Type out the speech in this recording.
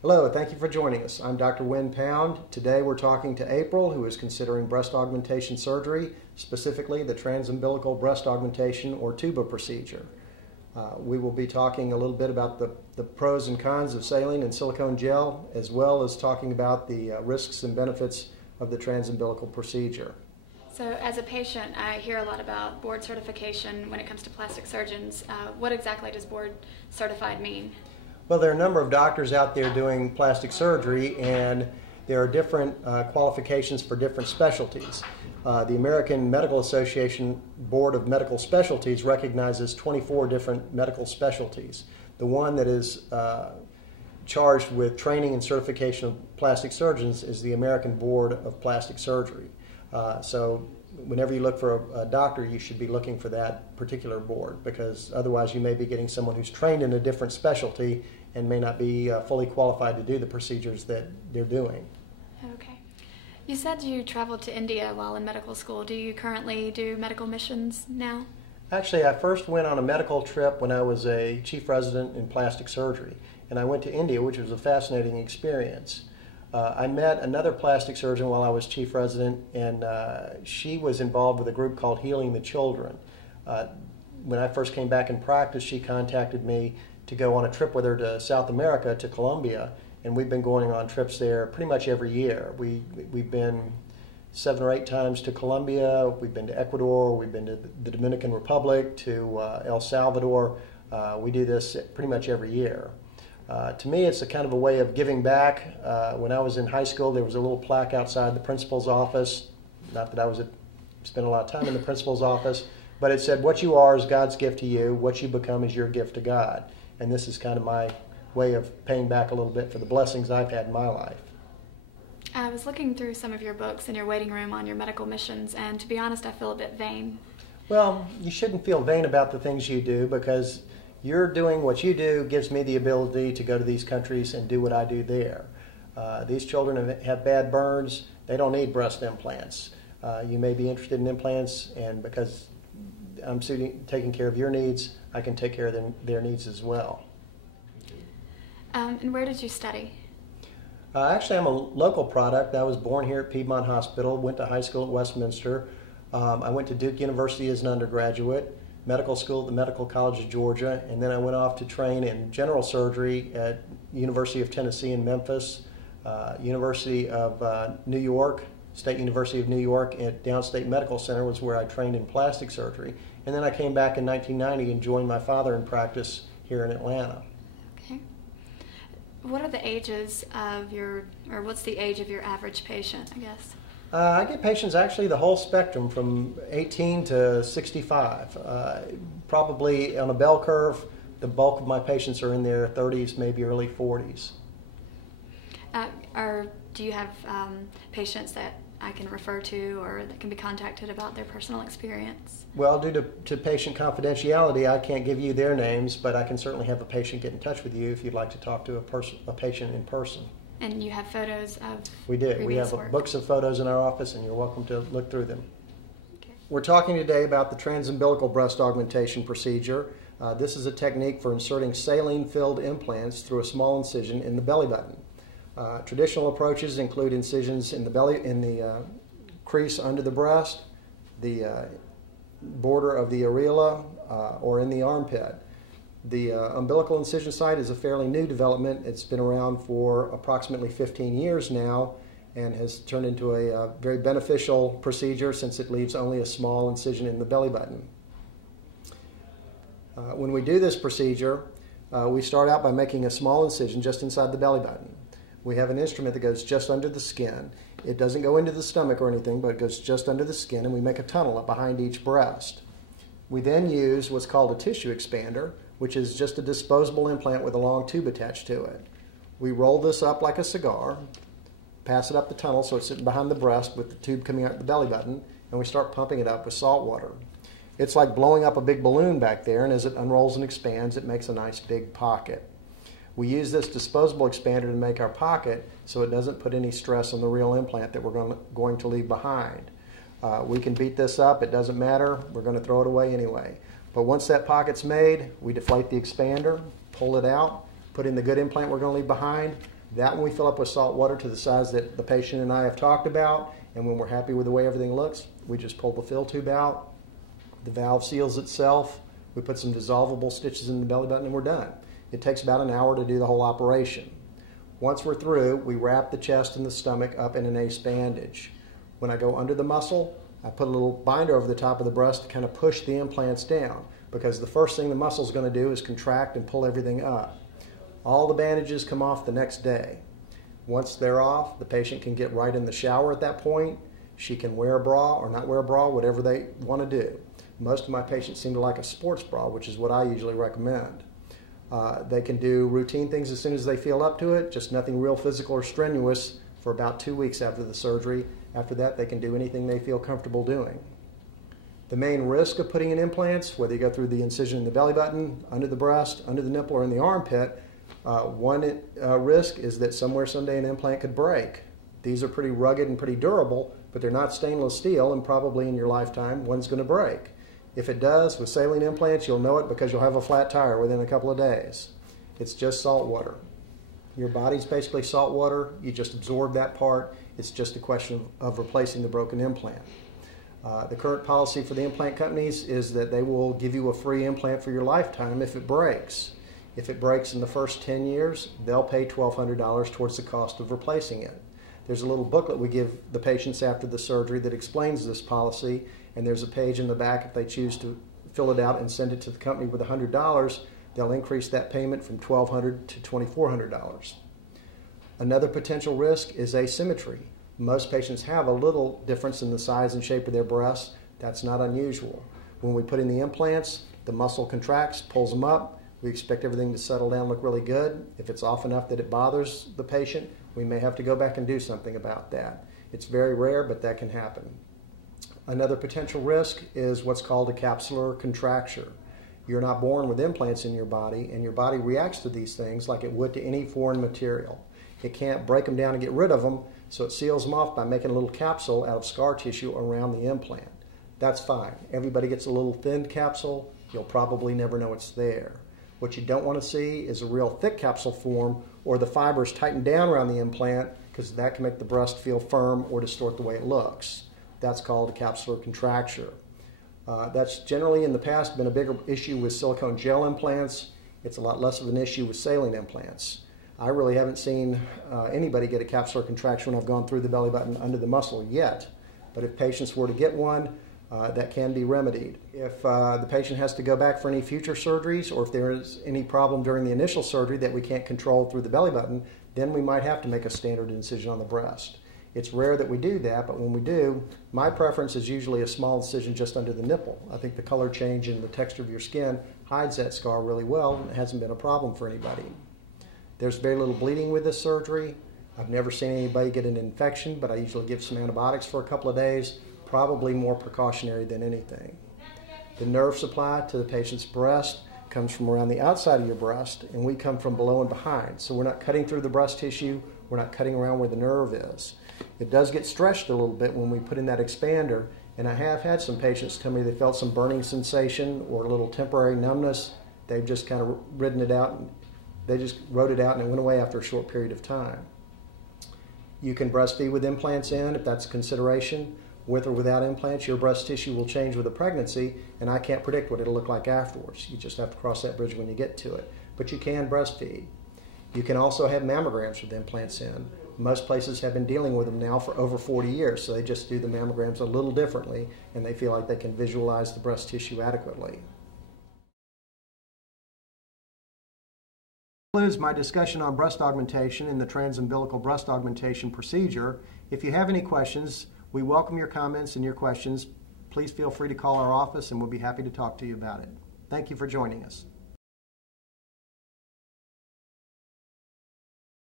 Hello, thank you for joining us. I'm Dr. Wynn Pound. Today we're talking to April, who is considering breast augmentation surgery, specifically the transumbilical breast augmentation or tuba procedure. We will be talking a little bit about the pros and cons of saline and silicone gel, as well as talking about the risks and benefits of the transumbilical procedure. So as a patient, I hear a lot about board certification when it comes to plastic surgeons. What exactly does board certified mean? Well, there are a number of doctors out there doing plastic surgery, and there are different qualifications for different specialties. The American Medical Association Board of Medical Specialties recognizes 24 different medical specialties. The one that is charged with training and certification of plastic surgeons is the American Board of Plastic Surgery. So whenever you look for a doctor, you should be looking for that particular board, because otherwise you may be getting someone who's trained in a different specialty and may not be fully qualified to do the procedures that they're doing. Okay. You said you traveled to India while in medical school. Do you currently do medical missions now? Actually, I first went on a medical trip when I was a chief resident in plastic surgery, and I went to India, which was a fascinating experience. I met another plastic surgeon while I was chief resident, and she was involved with a group called Healing the Children. When I first came back in practice, she contacted me to go on a trip with her to South America, to Colombia, and we've been going on trips there pretty much every year. We've been 7 or 8 times to Colombia, we've been to Ecuador, we've been to the Dominican Republic, to El Salvador. We do this pretty much every year. To me, it's a kind of a way of giving back. When I was in high school, there was a little plaque outside the principal's office. Not that I spent a lot of time in the principal's office, but it said, "What you are is God's gift to you. What you become is your gift to God." And this is kind of my way of paying back a little bit for the blessings I've had in my life. I was looking through some of your books in your waiting room on your medical missions, and to be honest, I feel a bit vain. Well, you shouldn't feel vain about the things you do, because you're doing what you do gives me the ability to go to these countries and do what I do there. These children have bad burns. They don't need breast implants. You may be interested in implants, and because I'm taking care of your needs, I can take care of their needs as well. And where did you study? Actually, I'm a local product. I was born here at Piedmont Hospital, went to high school at Westminster. I went to Duke University as an undergraduate, medical school at the Medical College of Georgia, and then I went off to train in general surgery at University of Tennessee in Memphis, University of New York, State University of New York at Downstate Medical Center was where I trained in plastic surgery. And then I came back in 1990 and joined my father in practice here in Atlanta. Okay. What are the ages of what's the age of your average patient, I guess? I get patients actually the whole spectrum from 18 to 65. Probably on a bell curve, the bulk of my patients are in their 30s, maybe early 40s. Do you have patients that I can refer to or that can be contacted about their personal experience? Well, due to patient confidentiality, I can't give you their names, but I can certainly have a patient get in touch with you if you'd like to talk to a patient in person. And you have photos of We do. We have work? books of photos in our office, and you're welcome to look through them. Okay. We're talking today about the transumbilical breast augmentation procedure. This is a technique for inserting saline-filled implants through a small incision in the belly button. Traditional approaches include incisions in the crease under the breast, the border of the areola, or in the armpit. The umbilical incision site is a fairly new development. It's been around for approximately 15 years now and has turned into a very beneficial procedure since it leaves only a small incision in the belly button. When we do this procedure, we start out by making a small incision just inside the belly button. We have an instrument that goes just under the skin. It doesn't go into the stomach or anything, but it goes just under the skin, and we make a tunnel up behind each breast. We then use what's called a tissue expander, which is just a disposable implant with a long tube attached to it. We roll this up like a cigar, pass it up the tunnel so it's sitting behind the breast with the tube coming out the belly button, and we start pumping it up with salt water. It's like blowing up a big balloon back there, and as it unrolls and expands, it makes a nice big pocket. We use this disposable expander to make our pocket so it doesn't put any stress on the real implant that we're going to leave behind. We can beat this up, it doesn't matter, we're going to throw it away anyway. But once that pocket's made, we deflate the expander, pull it out, put in the good implant we're going to leave behind, That one we fill up with salt water to the size that the patient and I have talked about, and when we're happy with the way everything looks, we just pull the fill tube out, the valve seals itself, we put some dissolvable stitches in the belly button, and we're done. It takes about an hour to do the whole operation. Once we're through, we wrap the chest and the stomach up in an ace bandage. When I go under the muscle, I put a little binder over the top of the breast to kind of push the implants down, because the first thing the muscle is going to do is contract and pull everything up. All the bandages come off the next day. Once they're off, the patient can get right in the shower at that point. She can wear a bra or not wear a bra, whatever they want to do. Most of my patients seem to like a sports bra, which is what I usually recommend. They can do routine things as soon as they feel up to it, just nothing real physical or strenuous for about 2 weeks after the surgery. After that, they can do anything they feel comfortable doing. The main risk of putting in implants, whether you go through the incision in the belly button, under the breast, under the nipple, or in the armpit, one risk is that somewhere someday an implant could break. These are pretty rugged and pretty durable, but they're not stainless steel, and probably in your lifetime one's going to break. If it does, with saline implants, you'll know it because you'll have a flat tire within a couple of days. It's just salt water. Your body's basically salt water. You just absorb that part. It's just a question of replacing the broken implant. The current policy for the implant companies is that they will give you a free implant for your lifetime if it breaks. If it breaks in the first 10 years, they'll pay $1,200 towards the cost of replacing it. There's a little booklet we give the patients after the surgery that explains this policy, and there's a page in the back if they choose to fill it out and send it to the company with $100, they'll increase that payment from $1,200 to $2,400. Another potential risk is asymmetry. Most patients have a little difference in the size and shape of their breasts. That's not unusual. When we put in the implants, the muscle contracts, pulls them up. We expect everything to settle down, look really good. If it's off enough that it bothers the patient, we may have to go back and do something about that. It's very rare, but that can happen. Another potential risk is what's called a capsular contracture. You're not born with implants in your body, and your body reacts to these things like it would to any foreign material. It can't break them down and get rid of them, so it seals them off by making a little capsule out of scar tissue around the implant. That's fine. Everybody gets a little thin capsule. You'll probably never know it's there. What you don't want to see is a real thick capsule form or the fibers tighten down around the implant, because that can make the breast feel firm or distort the way it looks. That's called a capsular contracture. That's generally in the past been a bigger issue with silicone gel implants. It's a lot less of an issue with saline implants. I really haven't seen anybody get a capsular contraction when I've gone through the belly button under the muscle yet. But if patients were to get one, that can be remedied. If the patient has to go back for any future surgeries, or if there is any problem during the initial surgery that we can't control through the belly button, then we might have to make a standard incision on the breast. It's rare that we do that, but when we do, my preference is usually a small incision just under the nipple. I think the color change and the texture of your skin hides that scar really well, and it hasn't been a problem for anybody. There's very little bleeding with this surgery. I've never seen anybody get an infection, but I usually give some antibiotics for a couple of days, probably more precautionary than anything. The nerve supply to the patient's breast comes from around the outside of your breast, and we come from below and behind. So we're not cutting through the breast tissue, we're not cutting around where the nerve is. It does get stretched a little bit when we put in that expander, and I have had some patients tell me they felt some burning sensation or a little temporary numbness. They've just kind of ridden it out, and they just wrote it out and it went away after a short period of time. You can breastfeed with implants in if that's a consideration. With or without implants, your breast tissue will change with a pregnancy, and I can't predict what it'll look like afterwards. You just have to cross that bridge when you get to it. But you can breastfeed. You can also have mammograms with implants in. Most places have been dealing with them now for over 40 years, so they just do the mammograms a little differently, and they feel like they can visualize the breast tissue adequately. That concludes my discussion on breast augmentation and the transumbilical breast augmentation procedure. If you have any questions, we welcome your comments and your questions. Please feel free to call our office and we'll be happy to talk to you about it. Thank you for joining us.